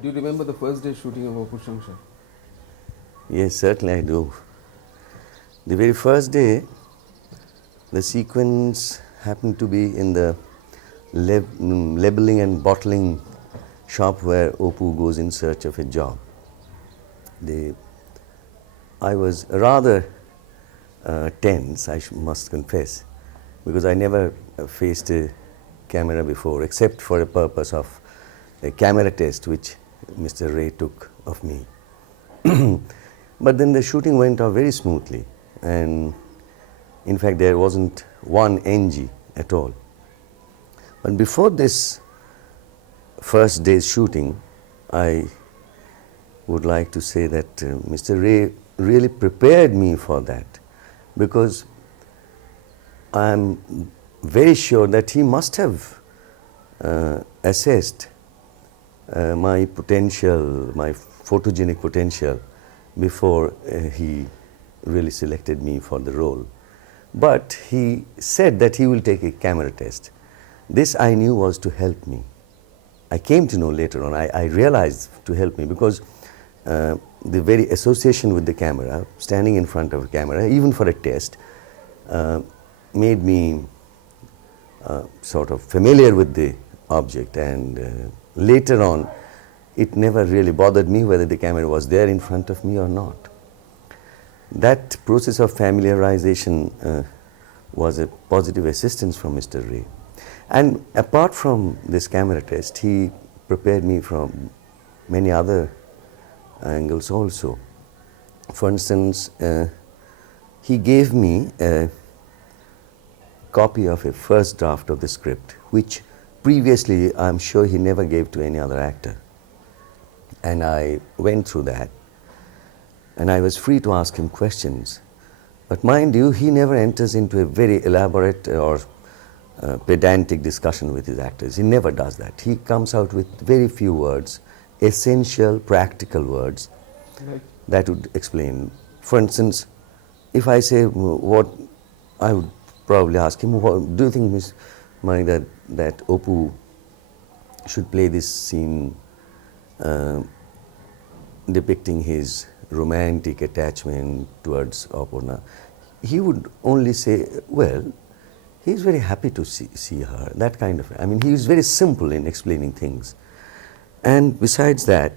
Do you remember the first day shooting of Apur Sansar? Yes, certainly I do. The very first day, the sequence happened to be in the labeling and bottling shop where Opu goes in search of a job. I was rather tense, I must confess, because I never faced a camera before, except for a purpose of a camera test which Mr. Ray took of me. But then the shooting went off very smoothly, and in fact there wasn't one NG at all. But before this first day's shooting, I would like to say that Mr. Ray really prepared me for that, because I am very sure that he must have assessed my potential, my photogenic potential, before he really selected me for the role. But he said that he will take a camera test. This I knew was to help me. I came to know later on, I realized to help me, because the very association with the camera, standing in front of a camera, even for a test, made me sort of familiar with the object, and later on it never really bothered me whether the camera was there in front of me or not. That process of familiarization was a positive assistance from Mr. Ray. And apart from this camera test, he prepared me from many other angles also. For instance, he gave me a copy of a first draft of the script, which previously I'm sure he never gave to any other actor. And I went through that, and I was free to ask him questions. But mind you, he never enters into a very elaborate or pedantic discussion with his actors. He never does that. He comes out with very few words, essential, practical words that would explain. For instance, if I say what, I would probably ask him, do you think, Miss Mani, that Opu should play this scene depicting his romantic attachment towards Apurna? He would only say, well, he's very happy to see her, that kind of, I mean, he is very simple in explaining things. And besides that,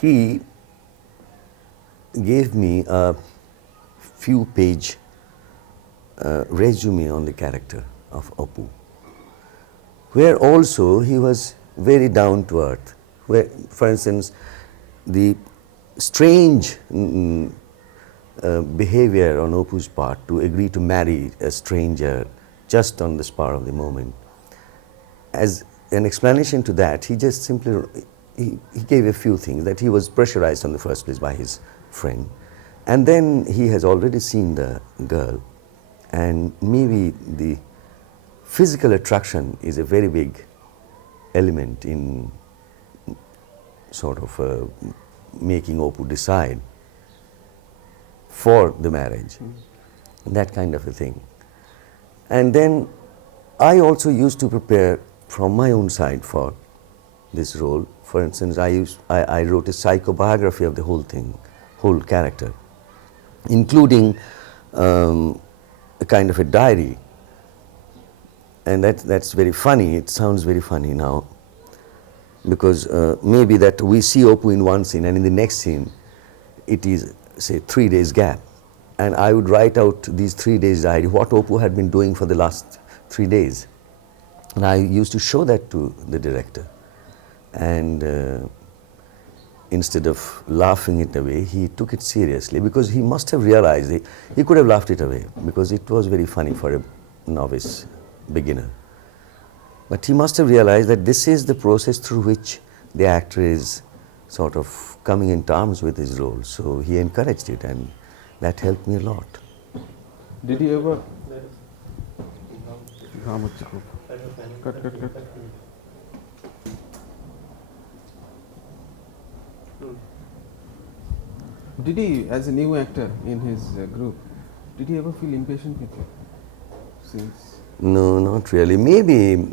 he gave me a few page resume on the character of Apu, where also he was very down to earth. Where, for instance, the strange behavior on Opu's part to agree to marry a stranger just on the spur of the moment. As an explanation to that, he just simply he gave a few things, that he was pressurized in the first place by his friend, and then he has already seen the girl, and maybe the physical attraction is a very big element in sort of making Opu decide for the marriage, that kind of a thing. And then I also used to prepare from my own side for this role. For instance, I wrote a psychobiography of the whole thing, whole character, including a kind of a diary. And that's very funny. It sounds very funny now, because maybe that we see Opu in one scene, and in the next scene it is, say, 3 days gap, and I would write out these 3 days diary, what Opu had been doing for the last 3 days, and I used to show that to the director, and instead of laughing it away, he took it seriously, because he must have realized, he could have laughed it away, because it was very funny for a novice beginner. But he must have realized that this is the process through which the actor is sort of coming in terms with his role. So he encouraged it, and that helped me a lot. Did he ever... Cut. Did he, as a new actor in his group, did he ever feel impatient with you? No, not really. Maybe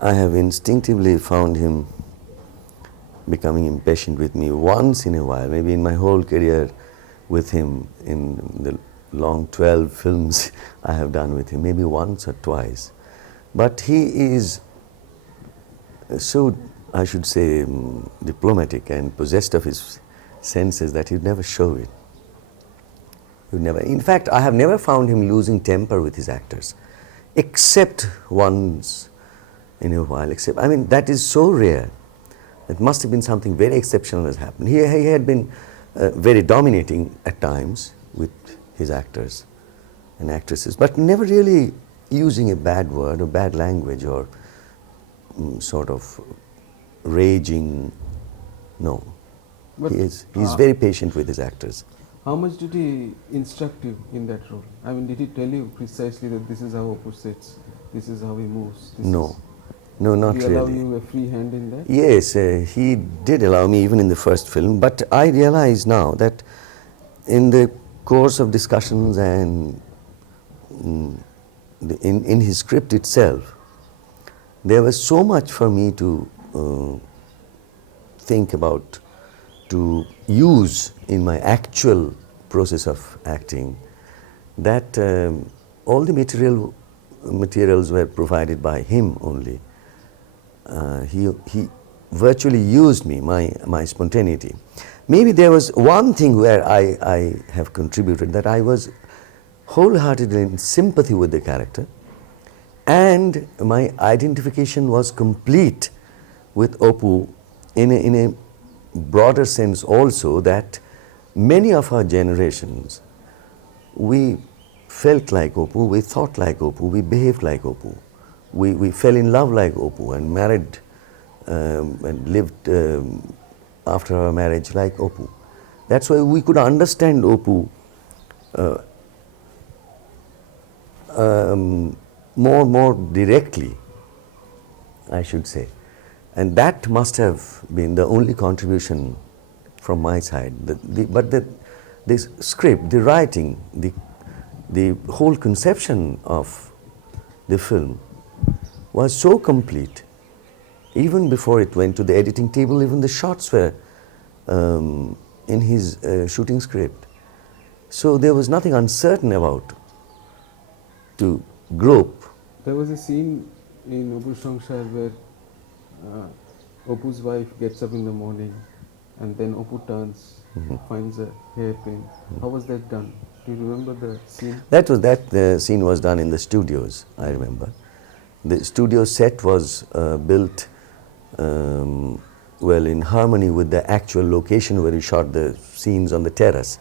I have instinctively found him becoming impatient with me once in a while, maybe in my whole career with him, in the long 12 films I have done with him, maybe once or twice. But he is so, I should say, diplomatic and possessed of his senses that he'd never show it. He'd never. In fact, I have never found him losing temper with his actors, except once in a while. Except, I mean, that is so rare. It must have been something very exceptional has happened. He had been very dominating at times with his actors and actresses, but never really using a bad word or bad language or sort of raging. No. But He's very patient with his actors. how much did he instruct you in that role? I mean, did he tell you precisely that this is how Apur sits, this is how he moves? No. No, not did he allow really. you a free hand in that? Yes, he did allow me even in the first film, but I realize now that in the course of discussions and in his script itself, there was so much for me to think about, to use in my actual process of acting, that all the materials were provided by him only. He virtually used me, my spontaneity. Maybe there was one thing where I have contributed, that I was wholeheartedly in sympathy with the character, and my identification was complete with Apur in a broader sense also, that many of our generations, we felt like Apur, we thought like Apur, we behaved like Apur. We fell in love like Apur and married and lived after our marriage like Apur. That's why we could understand Apur more directly, I should say. And that must have been the only contribution from my side. But this script, the writing, the whole conception of the film was so complete. Even before it went to the editing table, even the shots were in his shooting script. So there was nothing uncertain about to grope. There was a scene in Apur Sansar where Apur's wife gets up in the morning and then Apur turns, finds a hairpin. How was that done? Do you remember the scene? That scene was done in the studios, I remember. The studio set was built well in harmony with the actual location where we shot the scenes on the terrace.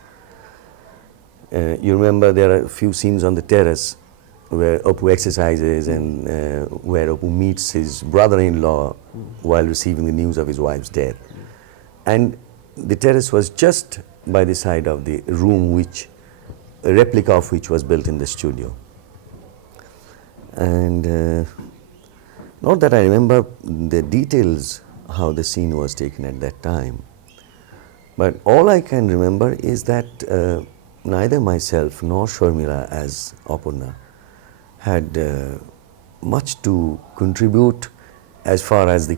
You remember there are a few scenes on the terrace where Apur exercises and where Apur meets his brother-in-law while receiving the news of his wife's death. And the terrace was just by the side of the room which, a replica of which was built in the studio. And not that I remember the details how the scene was taken at that time, but all I can remember is that neither myself nor Sharmila as Aparna had much to contribute as far as the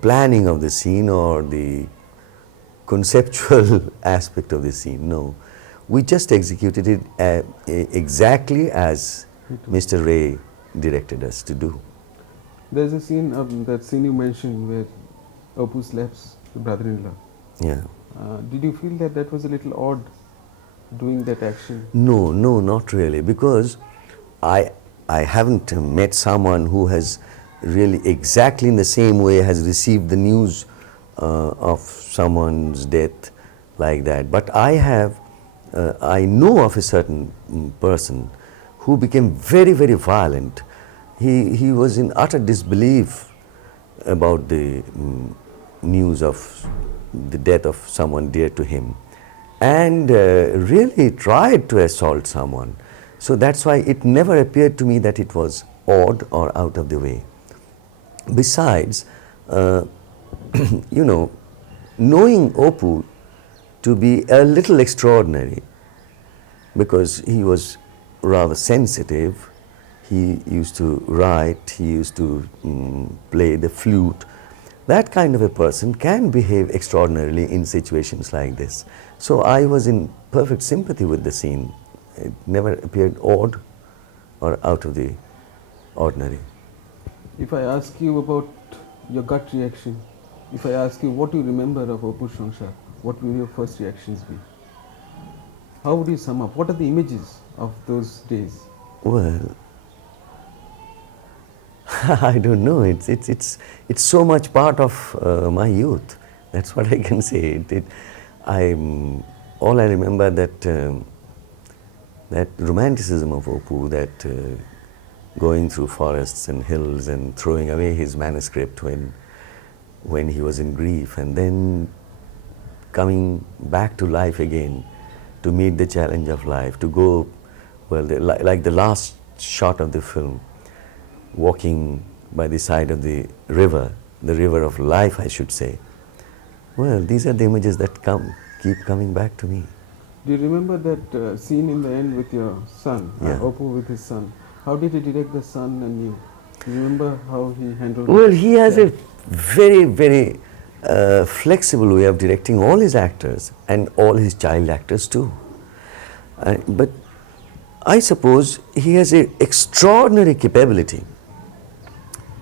planning of the scene or the conceptual aspect of the scene. No, we just executed it exactly as Mr. Ray directed us to do. There's a scene, that scene you mentioned where Apur slaps the brother-in-law. Yeah. Did you feel that that was a little odd, doing that action? No, not really, because I haven't met someone who has really exactly in the same way has received the news of someone's death like that. But I know of a certain person who became very, very violent. He was in utter disbelief about the news of the death of someone dear to him, and really tried to assault someone. So that's why it never appeared to me that it was odd or out of the way. Besides, you know, knowing Apur to be a little extraordinary, because he was rather sensitive, he used to write, he used to play the flute. That kind of a person can behave extraordinarily in situations like this. So I was in perfect sympathy with the scene. It never appeared odd or out of the ordinary. If I ask you about your gut reaction, if I ask you what you remember of Apur Sansar, what will your first reactions be? How would you sum up? What are the images of those days? Well, I don't know. It's so much part of my youth. That's what I can say. All I remember that romanticism of Apur, that going through forests and hills and throwing away his manuscript when he was in grief, and then coming back to life again to meet the challenge of life, to go, well, like the last shot of the film, walking by the side of the river of life, I should say. Well, these are the images that keep coming back to me. Do you remember that scene in the end with your son, Yeah. Apur with his son? How did he direct the son and you? Do you remember how he handled Well, it? he has a very, very flexible way of directing all his actors and all his child actors too. But I suppose he has an extraordinary capability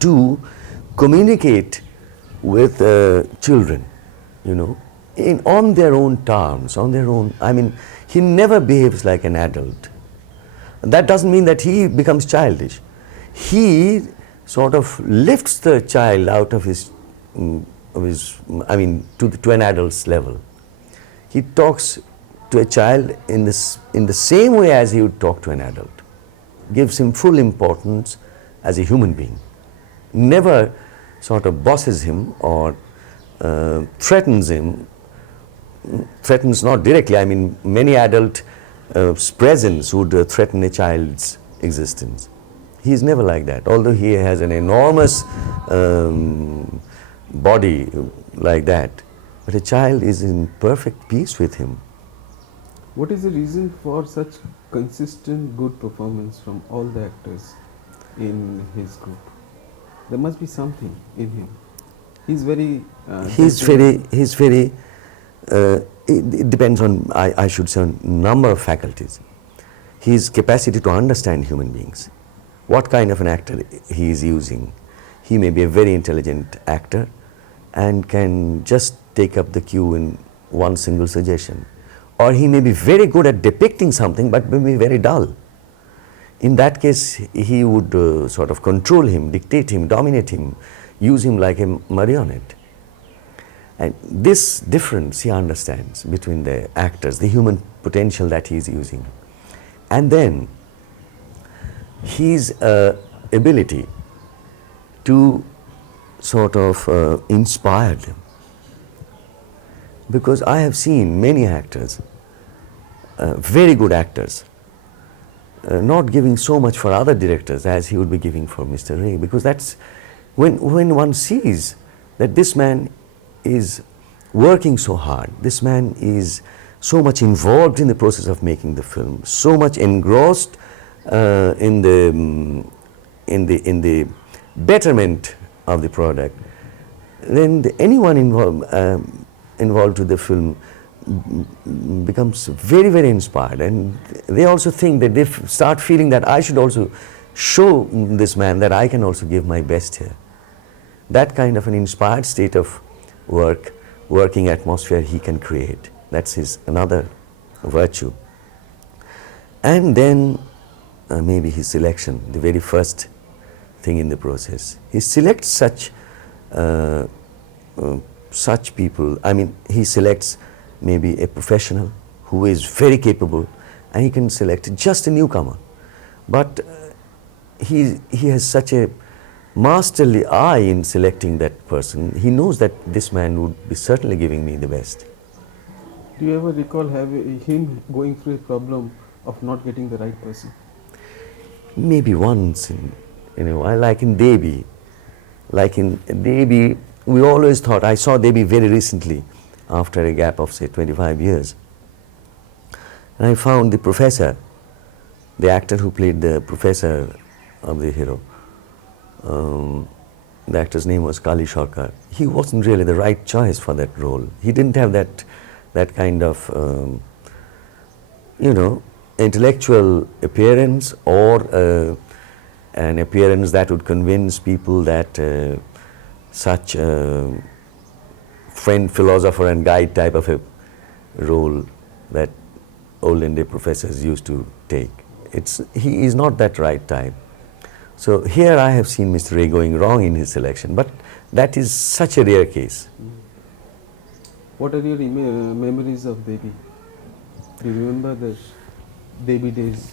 to communicate with children, you know, on their own terms, on their own. I mean, he never behaves like an adult. That doesn't mean that he becomes childish. He sort of lifts the child out of his, to an adult's level. He talks to a child in the same way as he would talk to an adult. Gives him full importance as a human being. Never sort of bosses him or threatens him. Threatens not directly. I mean, many adult presence would threaten a child's existence. He is never like that. Although he has an enormous body like that, but a child is in perfect peace with him. What is the reason for such consistent good performance from all the actors in his group? There must be something in him. He's very... it depends on, I should say, on number of faculties. His capacity to understand human beings. What kind of an actor he is using. He may be a very intelligent actor and can just take up the cue in one single suggestion. Or he may be very good at depicting something but may be very dull. In that case, he would sort of control him, dictate him, dominate him, use him like a marionette. And this difference he understands between the actors, the human potential that he is using. And then his ability to sort of inspire them. Because I have seen many actors, very good actors, not giving so much for other directors as he would be giving for Mr. Ray, because that's when one sees that this man is working so hard, this man is so much involved in the process of making the film, so much engrossed in the betterment of the product, then anyone involved with the film becomes very, very inspired, and they also think that they start feeling that I should also show this man that I can also give my best here. That kind of an inspired state of working atmosphere he can create. That's his another virtue. And then maybe his selection, the very first thing in the process. He selects such people. I mean, he selects maybe a professional who is very capable, and he can select just a newcomer. But he has such a masterly eye in selecting that person. He knows that this man would be certainly giving me the best. Do you ever recall him going through a problem of not getting the right person? Maybe once in a while, like in Devi. Like in Devi, we always thought, I saw Devi very recently, after a gap of say 25 years. And I found the professor, the actor who played the professor of the hero. The actor's name was Kali Sarkar. He wasn't really the right choice for that role. He didn't have that kind of, intellectual appearance, or an appearance that would convince people that such a friend, philosopher and guide type of a role that olden day professors used to take. He is not that right type. So here I have seen Mr. Ray going wrong in his selection, but that is such a rare case. What are your memories of Devi? Do you remember the Devi days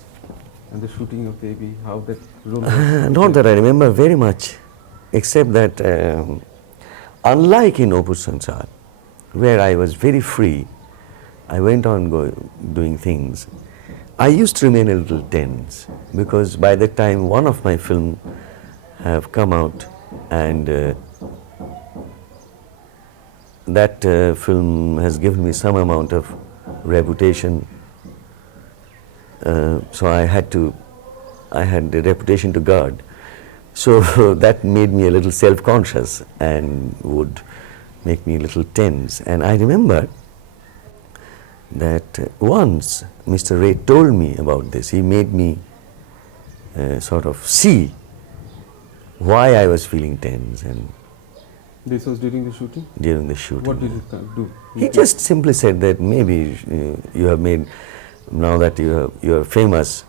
and the shooting of Devi, how that role was? Not that I remember very much, except that unlike in Apur Sansar, where I was very free, I went on doing things, I used to remain a little tense, because by that time one of my films have come out, and that film has given me some amount of reputation. So I had the reputation to guard. So that made me a little self-conscious and would make me a little tense. And I remember that once Mr. Ray told me about this. He made me sort of see why I was feeling tense. And this was during the shooting? During the shooting. What did he do? He just simply said that maybe you have made, now that you are famous,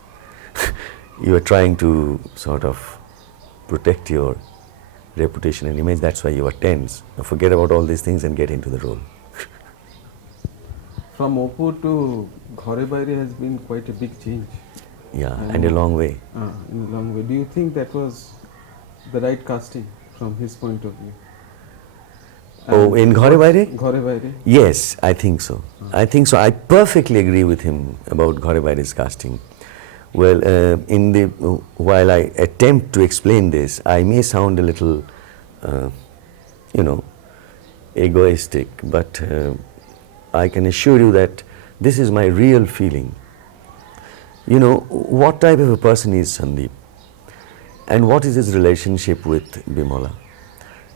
you are trying to sort of protect your reputation and image, that's why you are tense. Now forget about all these things and get into the role. From Apur to Ghare Baire has been quite a big change. Yeah, and a long way. In a long way. Do you think that was the right casting from his point of view? Oh, in Ghare Baire? Ghare Baire? Yes, I think so. I think so. I perfectly agree with him about Ghare Baire's casting. Well, while I attempt to explain this, I may sound a little, egoistic, but I can assure you that this is my real feeling. What type of a person is Sandeep? And what is his relationship with Bimola?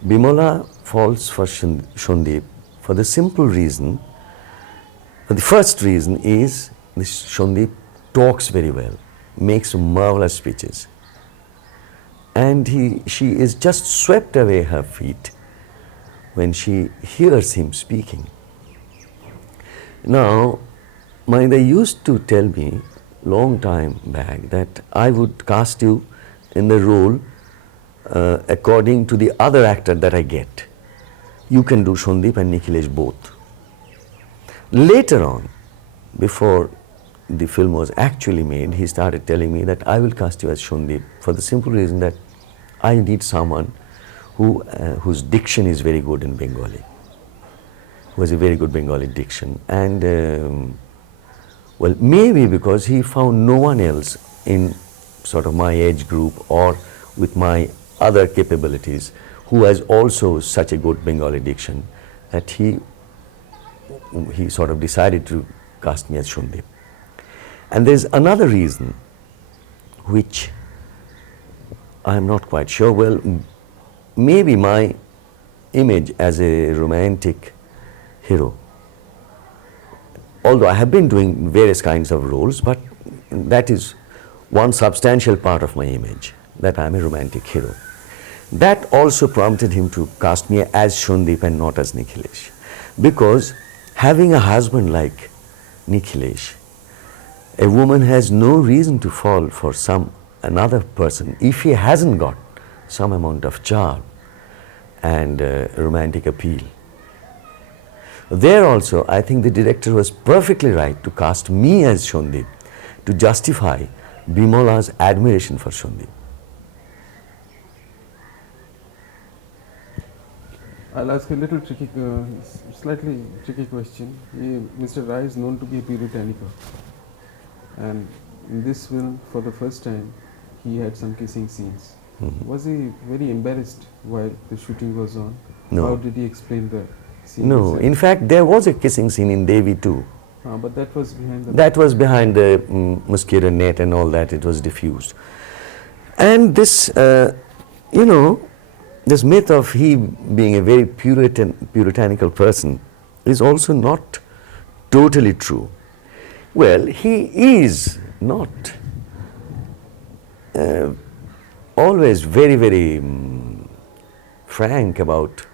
Bimola falls for Sandeep for the simple reason, the first reason is this Sandeep talks very well, makes marvelous speeches, and she is just swept away her feet when she hears him speaking. Now, they used to tell me long time back that I would cast you in the role according to the other actor that I get. You can do Sandeep and Nikhilesh both. Later on, before the film was actually made, he started telling me that I will cast you as Sandeep for the simple reason that I need someone whose diction is very good in Bengali, who has a very good Bengali diction. And well, maybe because he found no one else in sort of my age group or with my other capabilities who has also such a good Bengali diction, that he sort of decided to cast me as Sandeep. And there's another reason which I am not quite sure. Well, maybe my image as a romantic hero, although I have been doing various kinds of roles, but that is one substantial part of my image, that I am a romantic hero. That also prompted him to cast me as Sandeep and not as Nikhilesh. Because having a husband like Nikhilesh, a woman has no reason to fall for another person if he hasn't got some amount of charm and romantic appeal. There also, I think the director was perfectly right to cast me as Sandeep to justify Bimola's admiration for Sandeep. I'll ask a little tricky, slightly tricky question. Mr. Ray is known to be a puritanical, and in this film, for the first time, he had some kissing scenes. Mm-hmm. Was he very embarrassed while the shooting was on? No. How did he explain the scene? No, in fact, there was a kissing scene in Devi too. But that was behind the... That was behind the mosquito net and all that, it was diffused. And this, this myth of he being a very puritanical person is also not totally true. Well, he is not always very frank about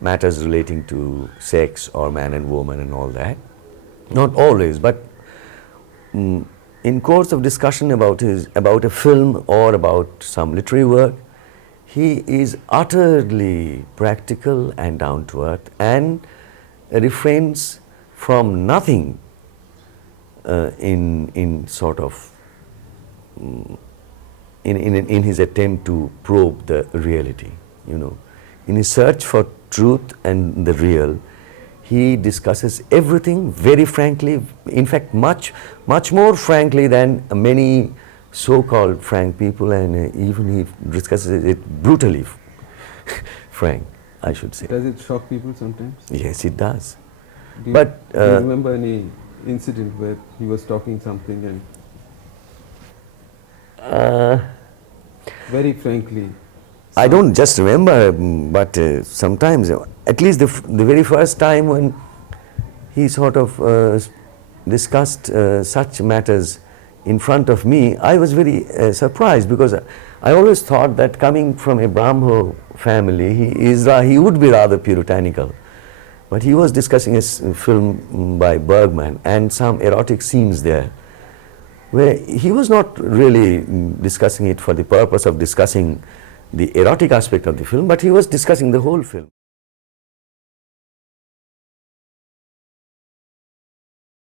matters relating to sex or man and woman and all that. Not always, but in course of discussion about a film or about some literary work, he is utterly practical and down to earth and refrains from nothing in sort of in his attempt to probe the reality. In his search for truth and the real, he discusses everything very frankly, in fact much more frankly than many so-called frank people, and even he discusses it brutally frank, I should say. Does it shock people sometimes? Yes, it does. Do you remember any incident where he was talking something and very frankly? I don't just remember, but sometimes, at least the very first time when he sort of discussed such matters in front of me, I was very surprised, because I always thought that coming from a Brahmo family, he would be rather puritanical. But he was discussing a film by Bergman and some erotic scenes there, where he was not really discussing it for the purpose of discussing the erotic aspect of the film, but he was discussing the whole film.